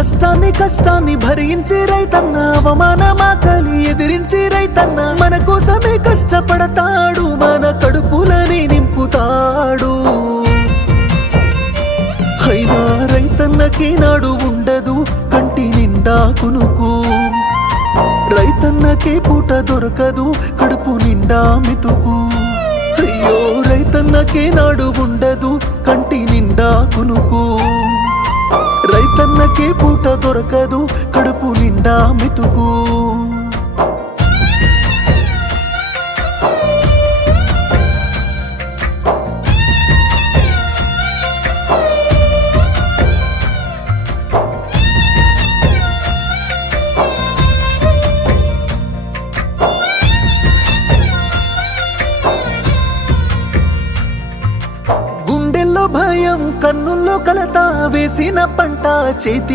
నష్టాన్ని కష్టాన్ని భరించి రైతన్న, అవమానమాకలి ఎదిరించి రైతన్న మన కోసమే కష్టపడతాడు, మన కడుపులని నింపుతాడు. అయినా రైతన్నకి నాడు ఉండదు కంటి నిండా కునుకు, రైతన్నకే పూట దొరకదు కడుపు నిండా మితుకు. అయ్యో రైతన్నకే నాడు ఉండదు కంటి నిండా కునుకు, రైతన్నకే పూట దొరకదు కడుపు నిండా మితుకు. గుండెల్లో భయం, కన్నుల్లో కలత, వేసిన పంట చేతి